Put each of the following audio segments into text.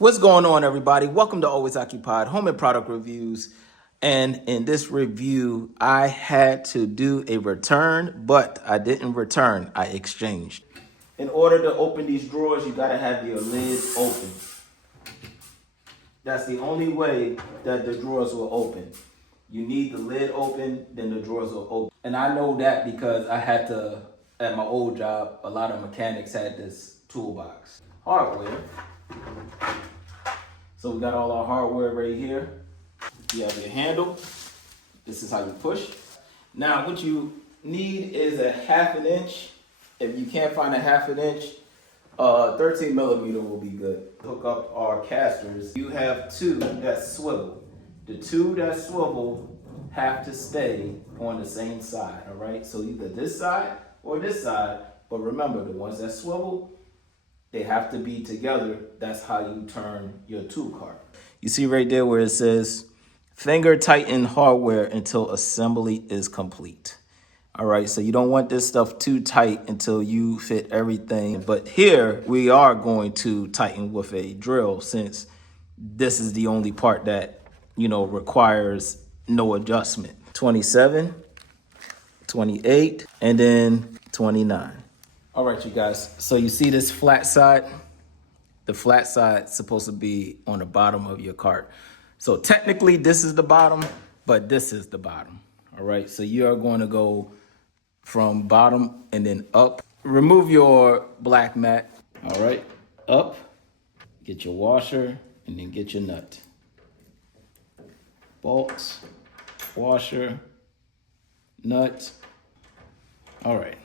What's going on, everybody? Welcome to Always Occupied Home and Product Reviews. And in this review, I had to do a return, but I didn't return, I exchanged. In order to open these drawers, you gotta have your lid open. That's the only way that the drawers will open. You need the lid open, then the drawers will open. And I know that because I had to, at my old job, a lot of mechanics had this toolbox. Hardware. So we got all our hardware right here. You have your handle. This is how you push. Now what you need is a 1/2 inch. If you can't find a 1/2 inch, 13 millimeter will be good. Hook up our casters. You have two that swivel. The two that swivel have to stay on the same side, all right? So either this side or this side, but remember the ones that swivel, they have to be together. That's how you turn your tool cart. You see right there where it says, finger tighten hardware until assembly is complete. All right, so you don't want this stuff too tight until you fit everything. But here we are going to tighten with a drill since this is the only part that, requires no adjustment. 27, 28, and then 29. All right, you guys, so you see this flat side? The flat side's supposed to be on the bottom of your cart. So technically this is the bottom, but this is the bottom, all right? So you are going to go from bottom and then up. Remove your black mat, all right? Up, get your washer, and then get your nut. Bolts, washer, nut, all right.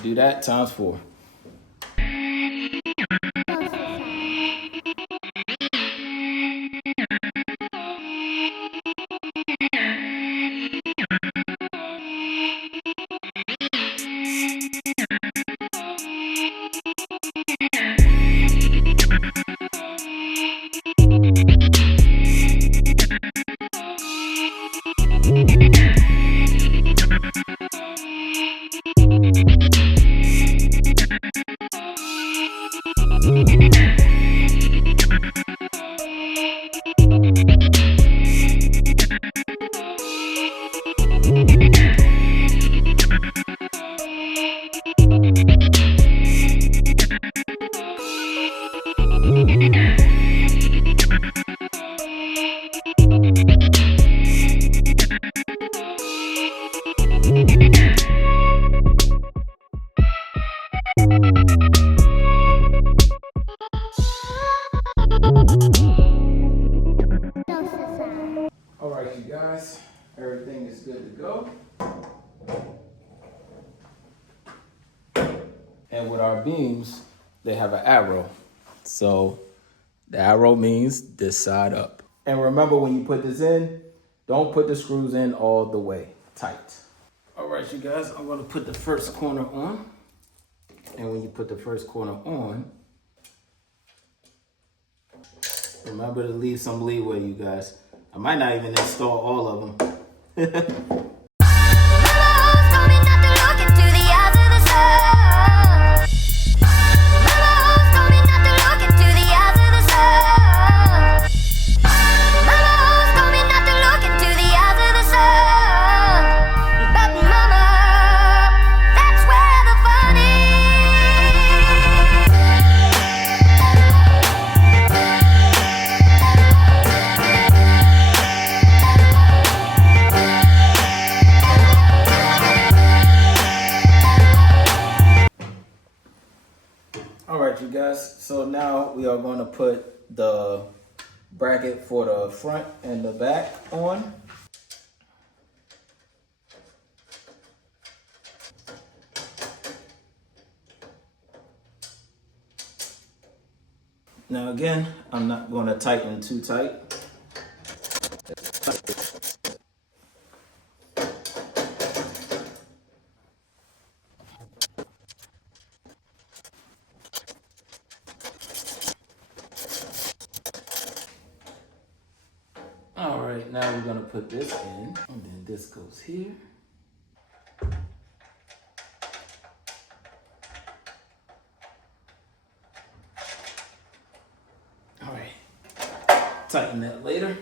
Do that times 4. All right, you guys, everything is good to go. And with our beams, they have an arrow. So the arrow means this side up. And remember, when you put this in, don't put the screws in all the way tight. All right, you guys, I'm gonna put the first corner on. And when you put the first corner on, remember to leave some leeway, you guys. I might not even install all of them. All right, you guys, so now we are going to put the bracket for the front and the back on. Now again, I'm not going to tighten too tight. All right, now we're gonna put this in, and then this goes here. tighten that later.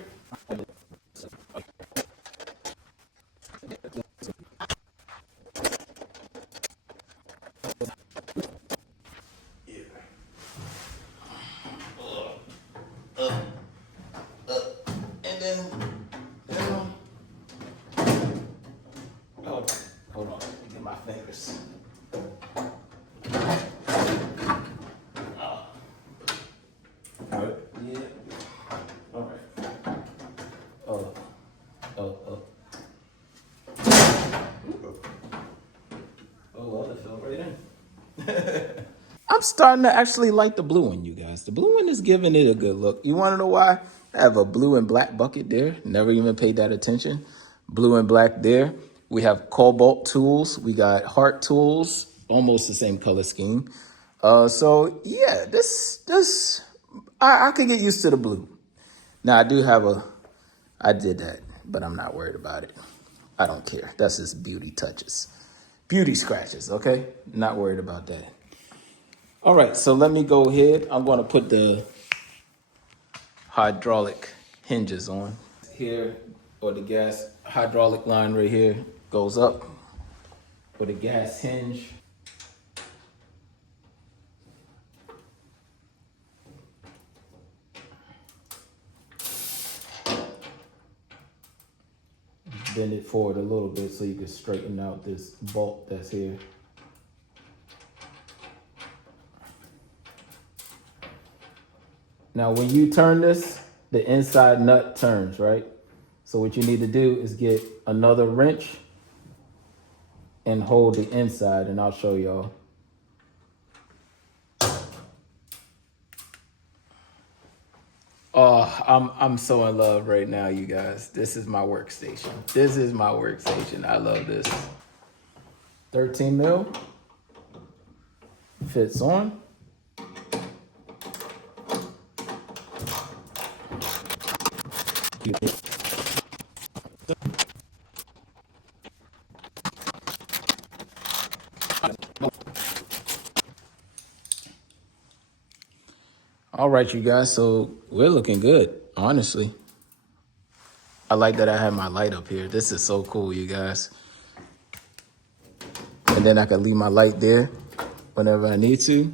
And then, hold on, let me get my fingers. Yeah. All right. Oh. Oh, well, it fell right in. I'm starting to actually like the blue one, you guys. The blue one is giving it a good look. You want to know why? I have a blue and black bucket there. Never even paid that attention. Blue and black there. We have cobalt tools. We got heart tools. Almost the same color scheme. So yeah, I could get used to the blue. Now I did that, but I'm not worried about it. I don't care. That's just beauty touches. Beauty scratches, okay? Not worried about that. All right, so let me go ahead. I'm going to put the hydraulic hinges on. Here, or the gas hydraulic line right here goes up for the gas hinge. Bend it forward a little bit so you can straighten out this bolt that's here. Now, when you turn this, the inside nut turns, right? So what you need to do is get another wrench and hold the inside, and I'll show y'all. Oh, I'm so in love right now, you guys. This is my workstation. This is my workstation. I love this. 13 mil fits on. All right, you guys, so we're looking good, honestly. I like that I have my light up here. This is so cool, you guys. And then I can leave my light there whenever I need to.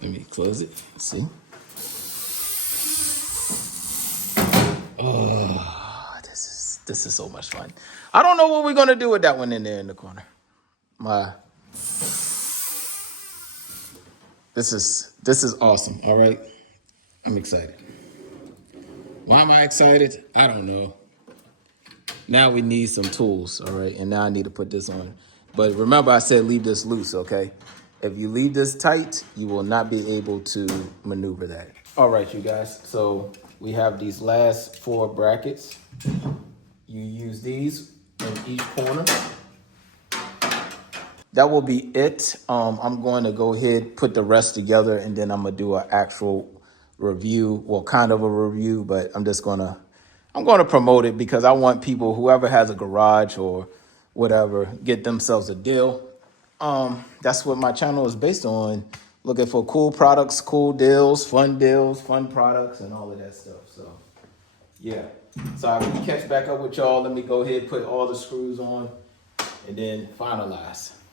Let me close it, see? Oh, this is so much fun. I don't know what we're gonna do with that one in there in the corner. This is awesome, all right? I'm excited. Why am I excited? I don't know. Now we need some tools, all right? And now I need to put this on. But remember I said leave this loose, okay? If you leave this tight, you will not be able to maneuver that. All right, you guys, so we have these last 4 brackets. You use these in each corner. That will be it. I'm going to go ahead, put the rest together, and then I'm gonna do an actual review. Well, kind of a review, but I'm gonna promote it because I want people, whoever has a garage or whatever, get themselves a deal. That's what my channel is based on. Looking for cool products, cool deals, fun products, and all of that stuff. So yeah. So I can catch back up with y'all. Let me go ahead, put all the screws on, and then finalize.